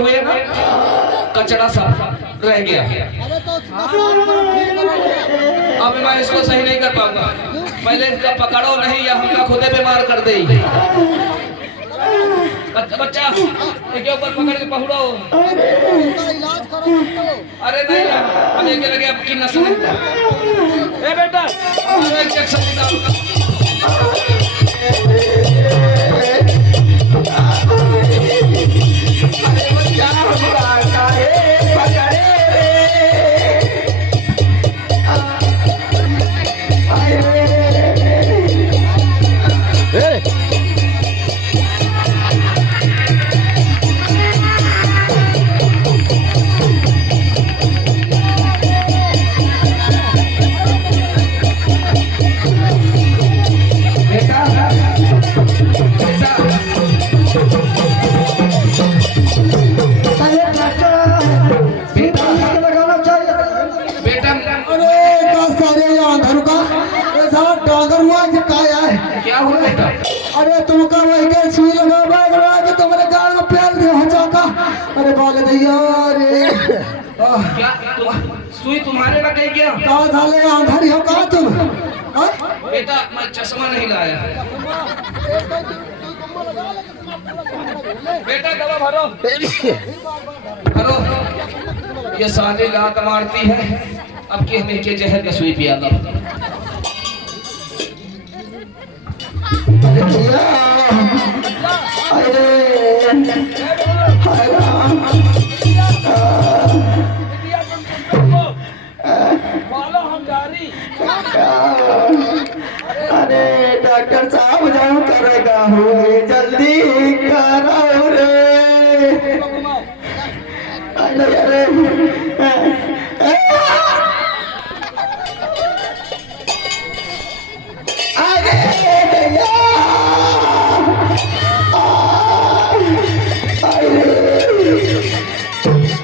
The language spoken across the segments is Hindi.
हुए ना, कचरा सब रह गया। अब मैं इसको सही नहीं कर पाऊंगा। पहले इसका पकड़ो नहीं या हमका खुदे बीमार कर दे। बच्चा इसके ऊपर पकड़ के पकड़ो। इलाज करो। अरे नहीं हम ये लगे आपकी नस्ल ए बेटा इंजेक्शन अरे तुमका वही के सुई लगा कि तुम्हारे गाल में प्याल दे हो जाका। अरे बोल दैया रे क्या सुई तुम्हारे लगे क्या? कहाँ झाले अंधारी हो कहाँ तुम? बेटा मैं चश्मा नहीं लाया। बेटा दवा भरो भरो। ये साले लात मारती है। अब कहने के जहर का सुई पिया लो। अरे डॉक्टर साहब जाओ करेगा हुए जल्दी करो रे। अरे अरे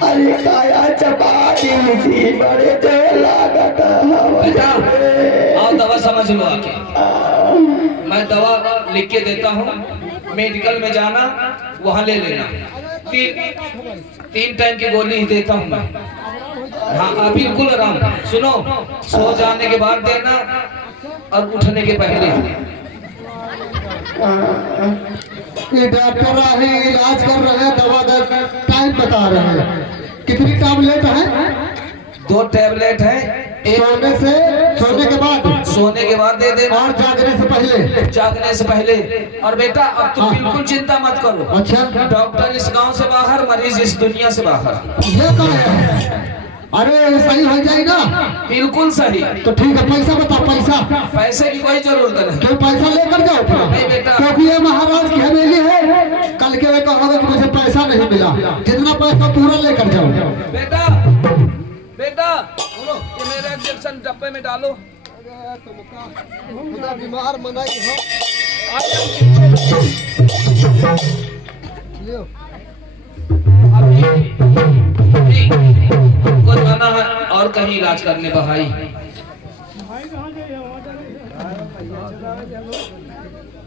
अरे काया चपाती बड़े जो लागत आओ दवा समझ लो आके। मैं दवा लिख के देता हूँ, मेडिकल में जाना वहाँ ले लेना। तीन टाइम की गोली ही देता हूँ मैं। हाँ बिल्कुल आराम। सुनो, सो जाने के बाद देना और उठने के पहले। ये डॉक्टर है इलाज कर रहे हैं, दवा टाइम बता रहे हैं। कितनी टैबलेट है? 2 टैबलेट है। सोने के बाद दे देना और जागने से पहले। और बेटा अब तुम बिल्कुल चिंता मत करो। अच्छा डॉक्टर इस गांव से बाहर, मरीज इस दुनिया से बाहर। ये तो है। अरे सही हो जाए ना? बिल्कुल सही। तो ठीक है, पैसा बताओ। पैसे की कोई जरूरत नहीं। क्यों? पैसा लेकर जाओ नहीं बेटा, क्योंकि ये महाराज की हवेली है। कल के वे कहोगे कि मुझे पैसा नहीं मिला, जितना पैसा पूरा लेकर जाओ। बेटा ये मेरा इंजेक्शन डब्बे में डालो। तुमका बीमार मनाई हो। हमको जाना है और कहीं इलाज करने भाई।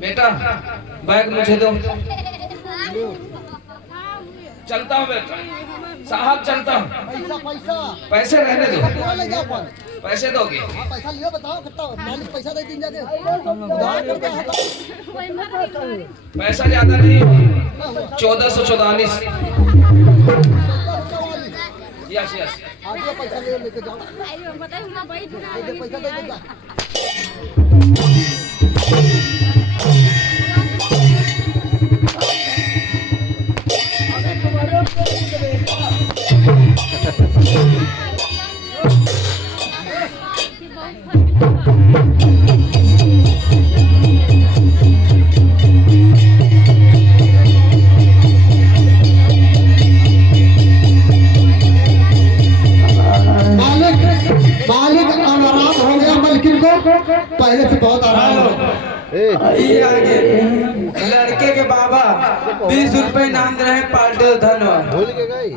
बेटा बैग मुझे दो। चलता हूँ बेटा साहब, चलता हूँ। पैसे रहने दो। पैसे दोगे? पैसा लियो, बताओ कितना मालिक पैसा दे दीजिए। पैसा ज्यादा नहीं, 1444। यस आगे पैसा लेके जाओ। पैसा दे दीजिए। पहले से बहुत आराम है। लड़के के बाबा 20 रुपए नाम दे रहे, पार्टी धन्यवाद। भूल के गई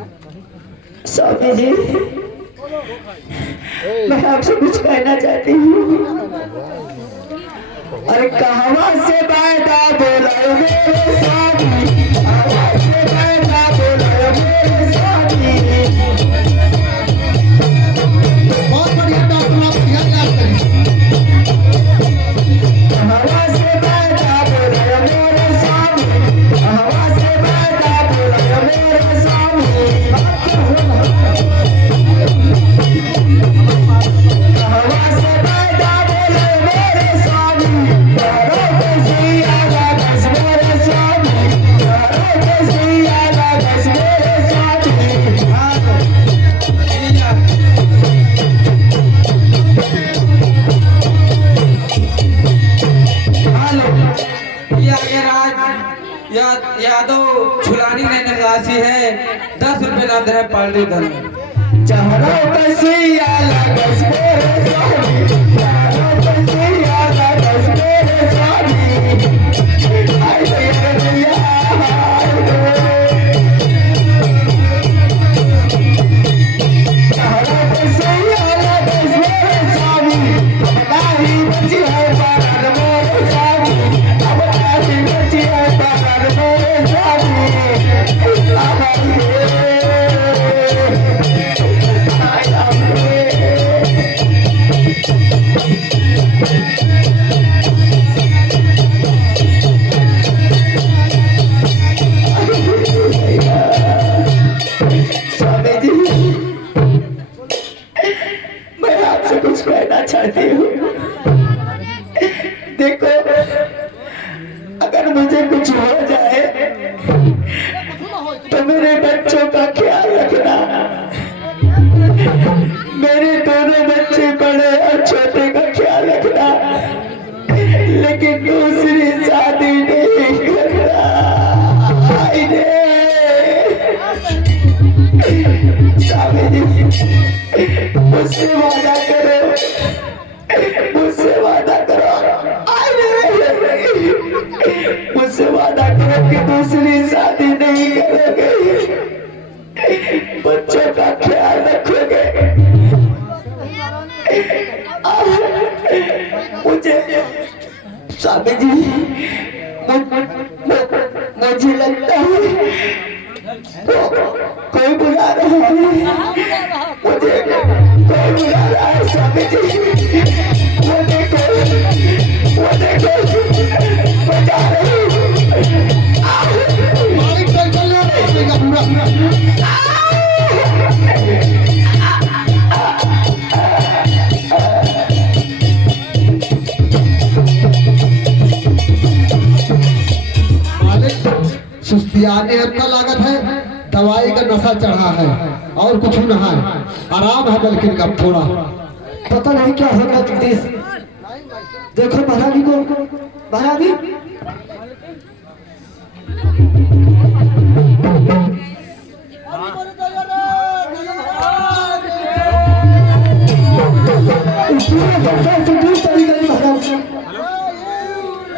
स्वामी जी, मैं आपसे कुछ कहना चाहती हूँ। अरे कहवा से बैठा बोला मेरे स्वामी, कहवा से बैठा बोला मेरे मेरे स्वामी बहुत बढ़िया डॉक्टर, आप बढ़िया इलाज करिए। हवा से बैठा बोले मेरे स्वामी, हवा से बैठा बोले मेरे स्वामी, हवा से बैठा बोले मेरे स्वामी, तारों के सिया लागस मेरे स्वामी, तारों के सिया लागस मेरे स्वामी। हेलो, ये आगे राज यादव छुलानी ने नगासी है, 10 रुपए नाम है पाल्टी धन। तारों के सिया लागस मेरे स्वामी, तारों के सिया लागस मेरे स्वामी, आई मेरे भैया तारों के सिया लागस मेरे स्वामी, अपना ही बची है पार मेरे स्वामी, अपना ही बची है पार मेरे स्वामी। स्वामी जी, मैं आपसे कुछ कहना चाहती हूँ। देखो, अगर मुझे कुछ हो जाए तो मेरे बच्चों का ख्याल रखना। मेरे दोनों बच्चे बड़े और छोटे का ख्याल रखना, लेकिन दूसरी शादी नहीं करना। आई रे स्वामी जी, मुझसे वादा करो, मुझसे वादा करो। आई रे मुझसे वादा करो कि दूसरी शादी नहीं करोगे, बच्चों का ख्याल रखोगे। मुझे स्वामी जी, मुझे लगता है कोई बुला रहा है, मुझे कोई बुला रहा है स्वामी जी। वो देखो, मैं जा रही हूँ। मालिक टेंशन ले रहा है पूरा। मालिक सुस्तियाने अपना लागत है, दवाई का नशा चढ़ा है और कुछ न है, आराम है बल्कि कब थोड़ा। पता नहीं क्या होगा जगदीश। देखो महारानी को, महारानी जगदीश चली गई महाराज।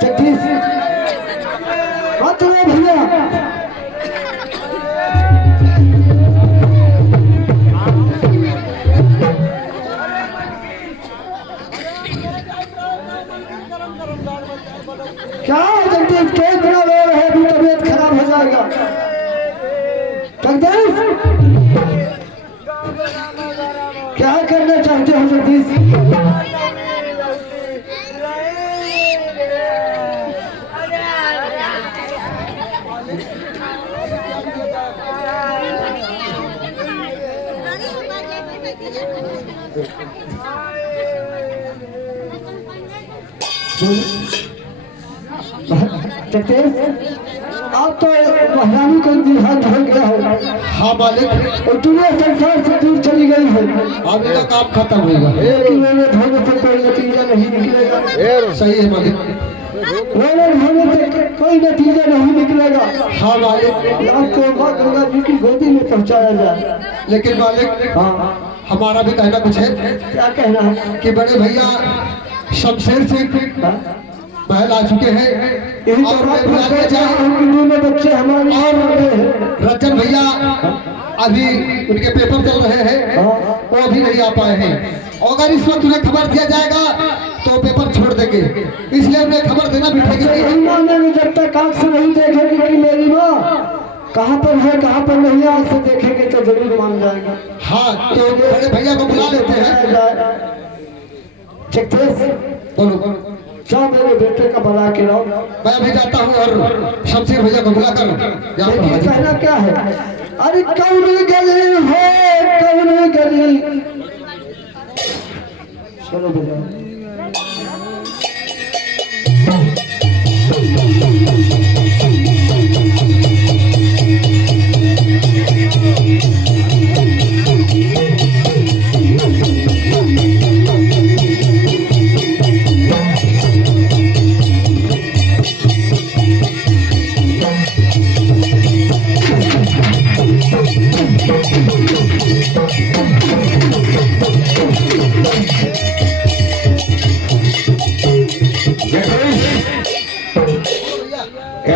जगदीश मत रो भैया। क्या जगदीश, क्या इतना रो रहे हैं? अभी तबीयत खराब हो जाएगा। जगदीश क्या करना चाहते हो जगदीश? जगदीश, आप तो महारानी को हाथ हो गया हो। हाँ मालिक, और दुनिया संसार से दूर चली गई है। अभी का काम खत्म होगा। लेकिन मेरे धोने से कोई नतीजा नहीं निकलेगा। सही है मालिक। मेरे धोने से कोई नतीजा नहीं निकलेगा। हाँ मालिक, आपको माँ गंगा जी की गोदी में पहुँचाया जाए। लेकिन मालिक हाँ, हमारा भी कहना कुछ है क्या कहना है? कि बड़े भैया शमशेर सिंह महल आ चुके हैं यही तो और बात मैं बुलाने चाहूं। में बच्चे हमारे और हैं। रंजन भैया अभी उनके पेपर चल रहे हैं, वो अभी नहीं आ पाए हैं। अगर इस वक्त उन्हें खबर दिया जाएगा तो पेपर छोड़ देंगे, इसलिए उन्हें खबर देना भी ठीक नहीं है। माँ ने जब तक आँख से नहीं देखेगी कि मेरी माँ कहाँ पर है कहाँ पर नहीं है, आज से देखेंगे तो जरूर मान जाएंगे। हाँ तो बड़े भैया को बुला लेते हैं। जगदीश बोलो। जाओ मेरे बेटे का बुला के लाओ। मैं अभी जाता हूँ और शमशेर भैया को बुला कर लेकिन कहना क्या है, अरे कौन गली है कौन गली, चलो भैया।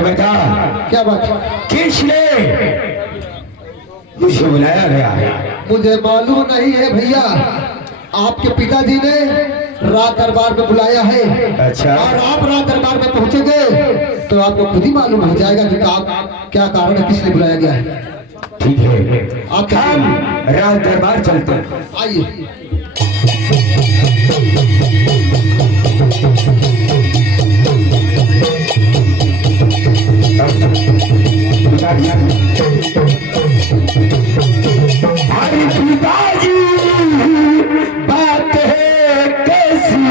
बेटा क्या बात? किसने मुझे बुलाया गया है? मुझे मालूम नहीं है भैया, आपके पिताजी ने रात दरबार में बुलाया है। अच्छा। और आप रात दरबार में पहुंचोगे तो आपको खुद ही मालूम हो जाएगा कि आप क्या कारण है, किस लिए बुलाया गया है। ठीक है, आप हम रात दरबार चलते हैं। आइए। अरे पिताजी बात है कैसी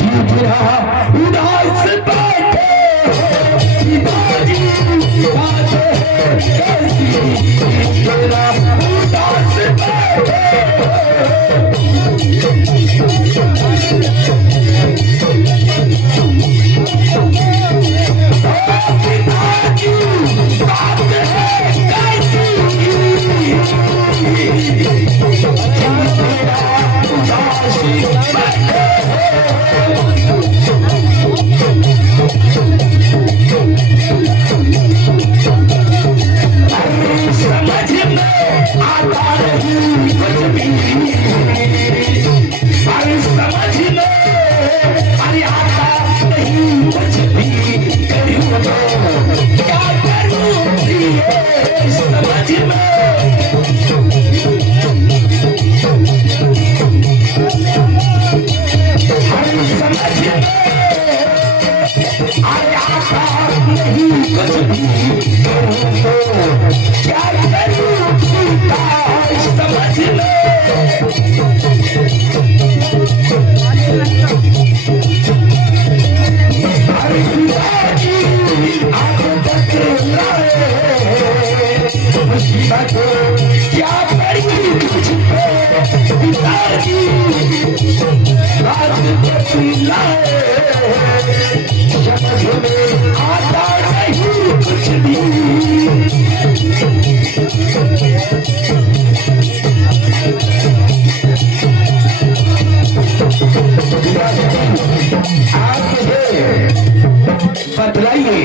कि जरा उदास बैठे हो। पिताजी बात है कैसी कि जरा उदास बैठे हो। बतलाइए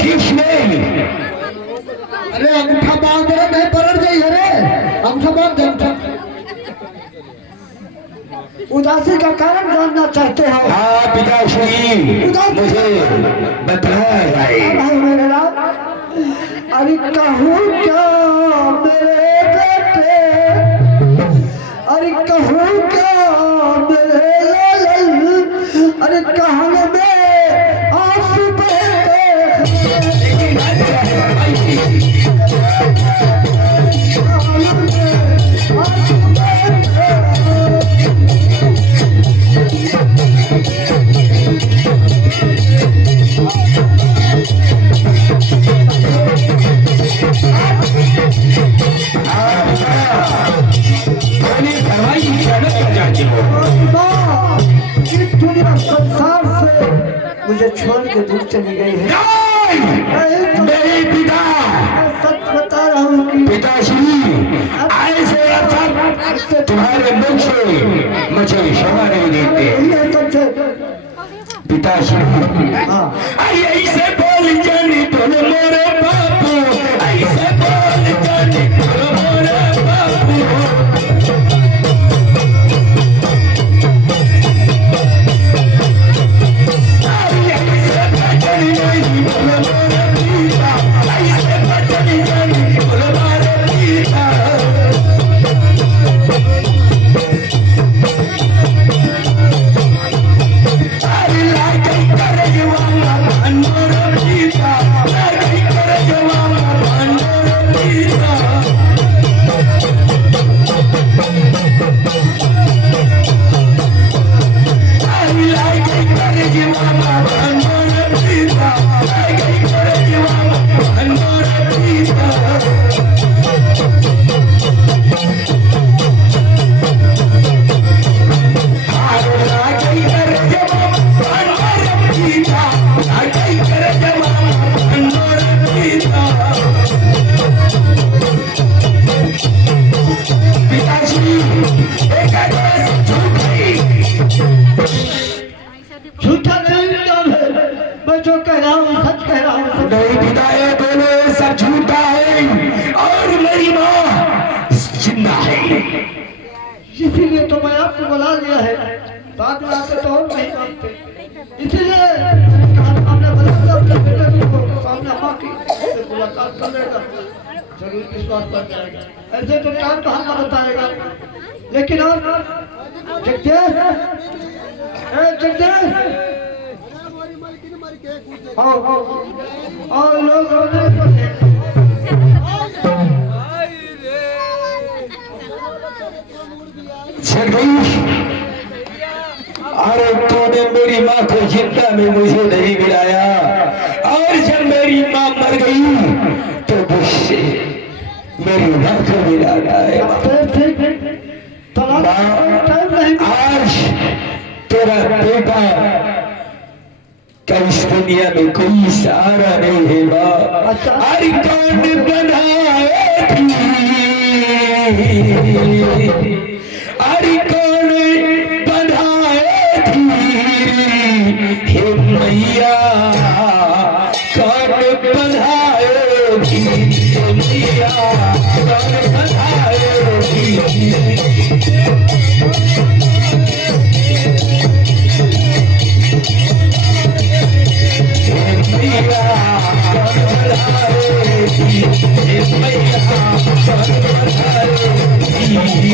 किसने? अरे अंगूठा बांध रहे, नहीं पलट गई। अरे अंगूठा बांध दे, अंगूठा। उदासी का कारण जानना चाहते हो? हाँ पिताश्री, मुझे बतलाया जाए। भाई मेरे राम, अरे कहूँ क्या मेरे बेटे, अरे कहूँ क्या मेरे लाल, अरे कहने में आंसू बहते संसार से मुझे छोड़ के दूर चली गई है। मेरे पिता, सच बता रहा हूँ कि पिताश्री ऐसे अर्थात तुम्हारे मुख से मुझे क्षमा नहीं देते। यही सच है पिताश्री। हाँ। ऐसे बोल जाने बोलो मोरे बापू, ऐसे बोल जाने बोलो मोरे बापू। ऐसे भजन नहीं बोलो मोरे पिता, ऐसे भांडोर पीता लगी कर जवान भांडोर पीता आई लगी कर जवान भांडोर पीता लगी कर जवान भांडोर पीता झूठा नहीं मैं जो कह रहा हूँ सच कह रहा हूँ। नहीं पिता, ये दोनों सब झूठा है और मेरी माँ जिंदा है। इसीलिए तो मैं आपको बुला लिया है, बाद में आके तो और नहीं मानते, इसीलिए हमने बुला लिया अपने बेटे को सामने माँ की मुलाकात कर लेगा, जरूर विश्वास कर जाएगा। ऐसे तो टाइम बहाना बताएगा, लेकिन और जगदीश, जगदीश आओ लोग जगदीश, अरे तूने मेरी माँ को जिंदा में मुझे नहीं मिलाया, और जब मेरी माँ मर गई तो मुझसे मेरी माँ को मिलाना है। आज तेरा बेटा का इस दुनिया में कोई सहारा नहीं है माँ। अरे कौन बनाए थी, अरे कौन बनाए थी हे मैया, कौन बनाए थी हे मैया, कौन बनाए थी।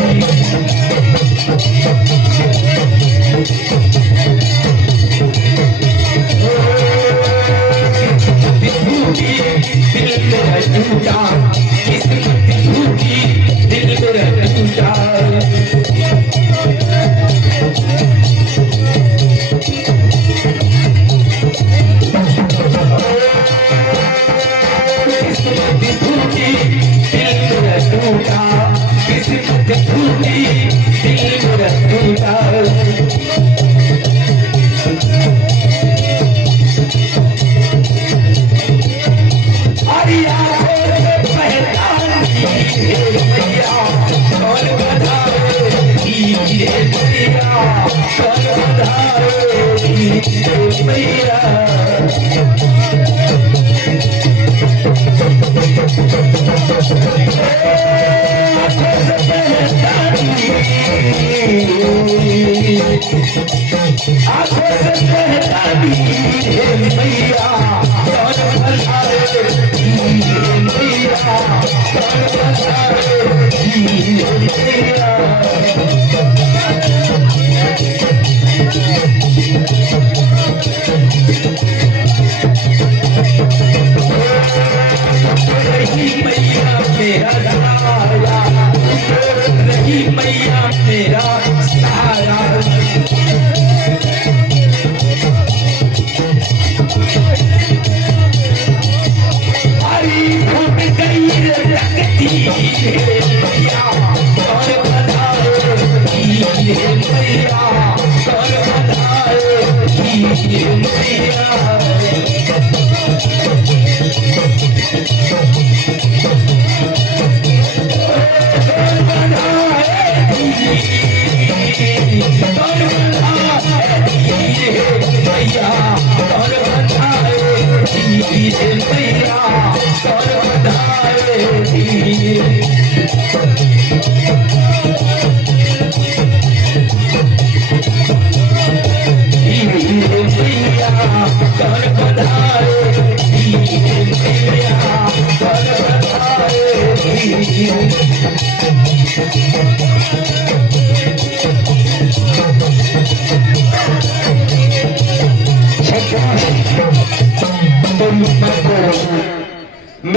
Check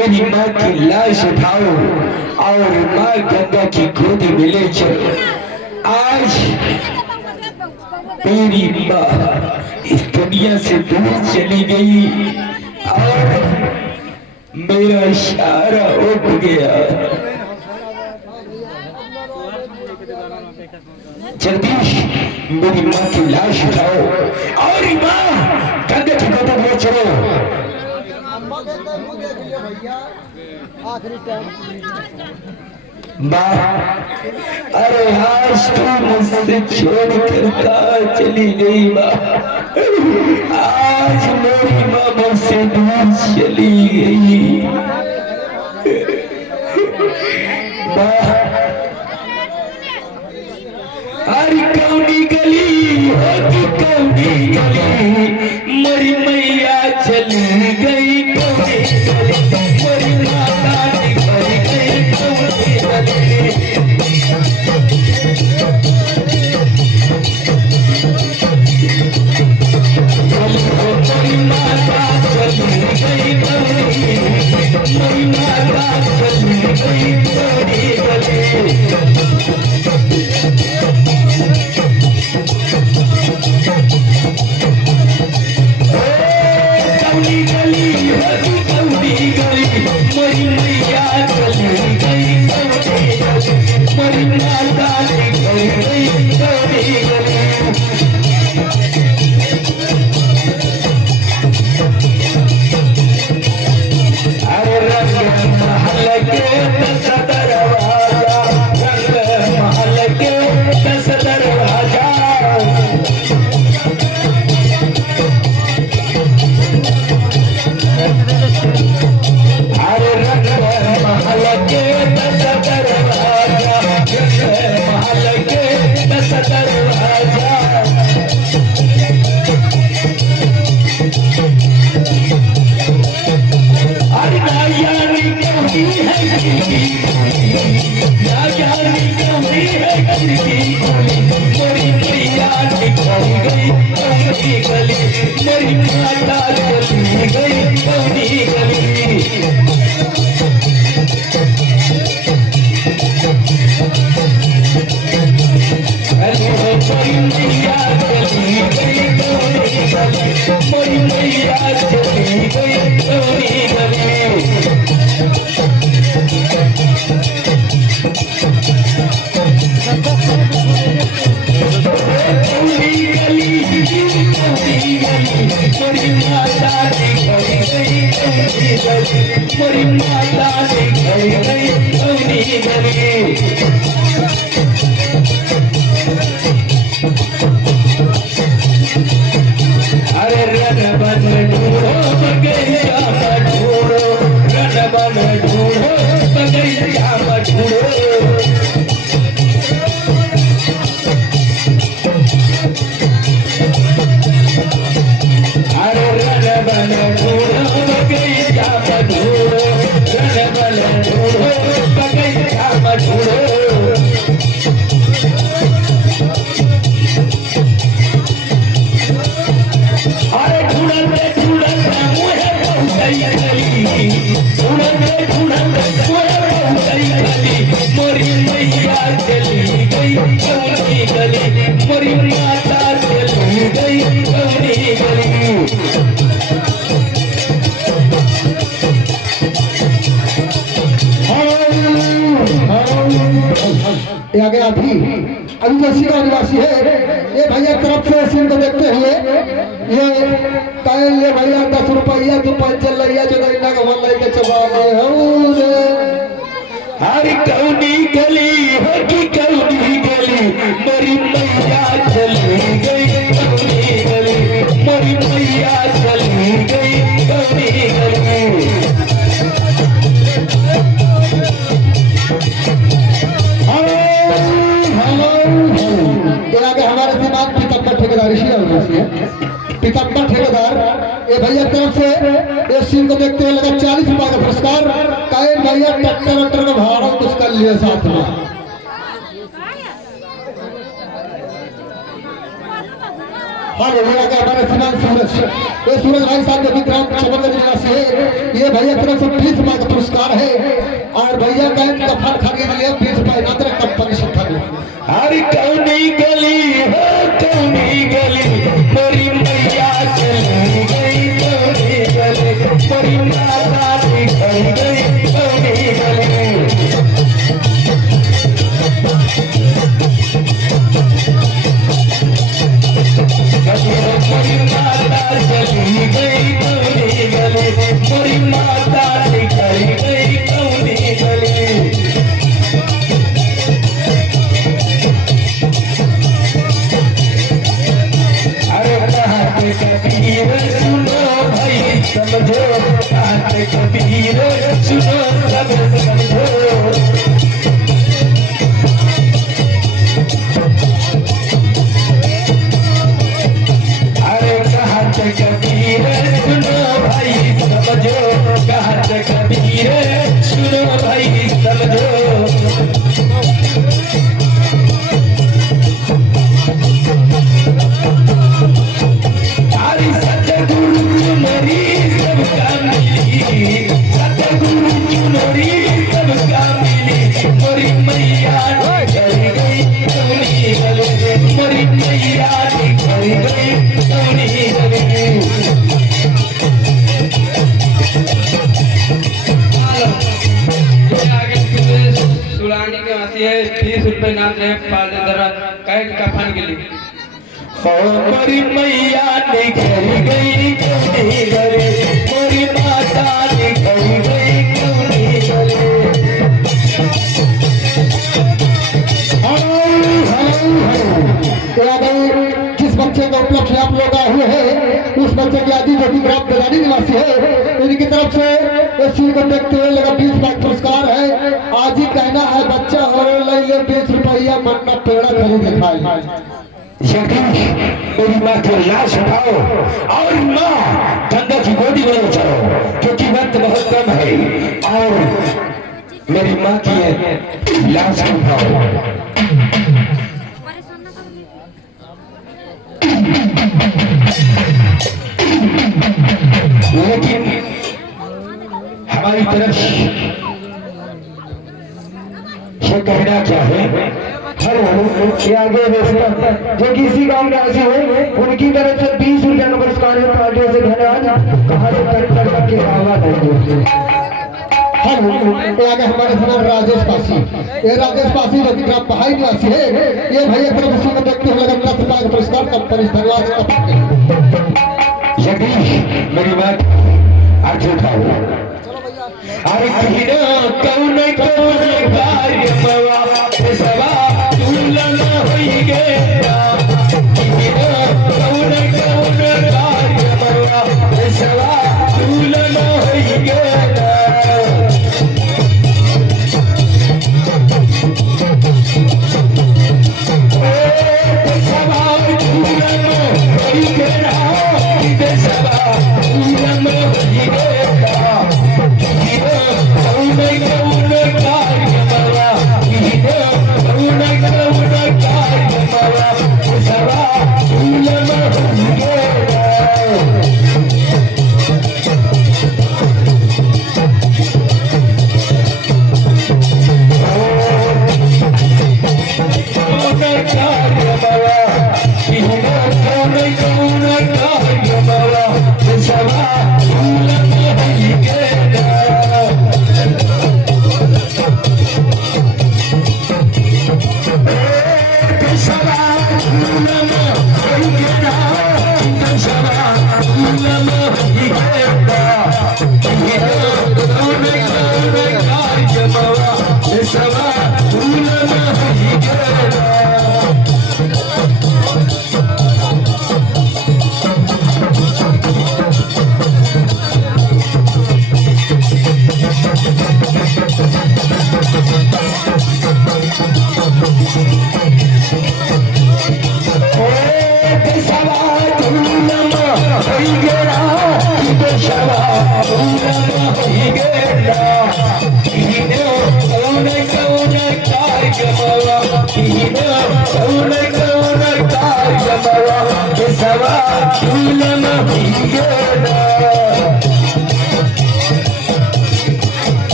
मेरी माँ की लाश उठाओ और माँ गंगा की गोदी में ले चलो। आज मेरी माँ इस दुनिया से दूर चली गई और मेरा इशारा उठ गया। जगदीश, मेरी माँ की लाश उठाओ और माँ गंगा की गोदी में चलो। माँ, अरे आज तू मुझसे छोड़ कर कहाँ चली गई माँ? आज मेरी माँ मुझसे दूर चली गई। माँ, अरे कौनी गली होती कौनी गली, मरी मैया चली गई कौनी गली, मरी माता निकल गई कौनी गली। मरी माता चली गई कौनी, मरी माता चली गई कौनी गली। कौनी गली होती कौनी गली, मरी मैया चली गई कौनी गली, मरी माता निकल गई कौनी गली। अरे रंग महल के दस दरवाजा, रंग महल के दस दरवाजा, अरे रंग महल के दस दरवाजा, रंग महल के दस दरवाजा। अरे नायानी कौनी है खिड़की, नायानी कौनी है खिड़की, मेरी मैया निकल गई कौनी गली, मेरी माता चली गई कौनी गली। मेरी मैया चली गई कौनी गली, मेरी मैया चली गई कौनी गली। कौनी गली कौनी गली, मेरी माता निकल गई कौनी गली, मेरी माता निकल गई कौनी गली। अरे रण बन ढूंढो बगैचा मत ढूंढो, रण बन ढूंढो बगैचा मत ढूंढो। अरे रण बन ढूंढो बगैचा मत ढूंढो, रण बन ढूंढो बगैचा मत ढूंढो। अरे ढूंढते ढूंढते मुझे पहुंचाई गली, ढूंढते ढूंढते मुझे पहुंचाई गली, मेरी मैया चली गई कौनी गली, मेरी माता चली गई कौनी गली। ये आगे अभी जो शिवा निवासी है, ये भैया तरफ से सीन को देखते हुए ये कायल ले भैया 10 रुपया तू चल रही है जो दरिंदा का मन लेके चबा अरे कौनी गली होगी कौनी गली, मेरी मैया चली गई कौनी गली, मेरी मैया चली गई कौनी गली। आगे हमारे दिमाग पितम्बर ठेकेदार है, पितम्बर ठेकेदार ये भैया तरफ से इस सीन को देखते हुए लगा 40 रुपए का पुरस्कार। कायल भैया ट्रैक्टर का भाड़ा कुछ कर लिए साथ में। हाँ भैया आगे हमारे फिलहाल सूरज, ये सूरज भाई साहब जो विक्रांत चमन निवासी है, ये भैया तरफ से 20 रुपए का कफन खरीद लिया 20 रुपए ना तेरे कंपनी से खरीद। अरे कौनी गली हो कौनी गली मोरी मैया चली गई कौनी गली मोरी माता निकल गई कौनी गली मोरी माता चली गई कौनी गली मोरी माता निकल गई कौनी गली। कबीर सुनो भाई समझो बात कबीर सुनो सब समझो। अरे कहत कबीर सुनो भाई समझो कहत कबीर सुनो भाई समझो। सुलानी के वासी है 30 रुपए नाम रहे पाल दरा कैट कफन के लिए। मोरी मैया निकल गई कौनी गली मोरी माता निकल गई कौनी गली। जिस बच्चे का उपलक्ष्य आप लोग आए हुए हैं उस बच्चे की आदि जो कि ग्राम बेलानी निवासी है इनकी तरफ से इस चीज को देखते हुए लगा 20 लाख पुरस्कार है। आज ही कहना है बच्चा और ले 20 रुपया मन्ना पेड़ा खरीद खाए। जगदीश मेरी माँ की लाश उठाओ और माँ गंगा की गोदी में ले चलो क्योंकि वक्त बहुत कम है और मेरी माँ की लाश उठाओ। लेकिन हमारी तरफ से कहना क्या है ये आगे जो किसी गांव के ऐसे हुए उनकी तरफ से 20 रुपया का पुरस्कार है। पार्टियों से धन्यवाद। कहा के आवाज आगे हमारे थाना राजेश पासी ये राजेश पासी जो कि ग्राम पहाड़ी निवासी है ये भैया तरफ उसी को देखते हुए लगा 10 रुपया का पुरस्कार कंपनी धन्यवाद। जगदीश मेरी बात आज उठाओ। अरे कौन कौन कार्य मवा सवा तुलना होई गेला कौन कौन कार्य मवा सवा तुलना होई गेला।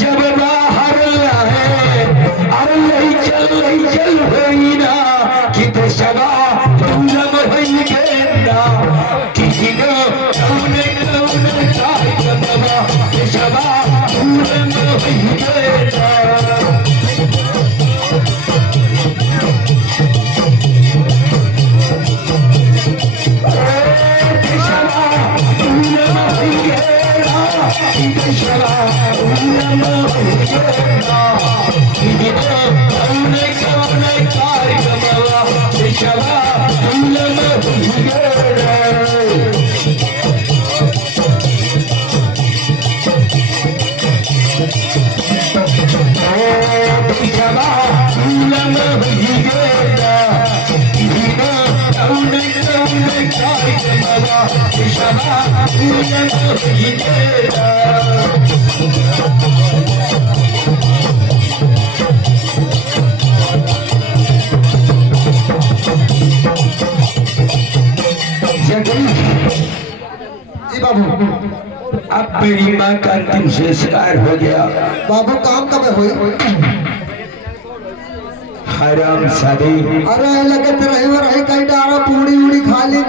जब बाहर लाए अरे नहीं चल होई ना कि देशवा तुलम होई गेंदा कि न कौने चाहे कमवा देशवा तुलम होई गेंदा जी बाबू। अब मेरी माँ का अंतिम संस्कार हो गया। बाबू काम कब हुई? हराम सादी अरे लगत रहे कहीं डारा पूड़ी उड़ी खा ली।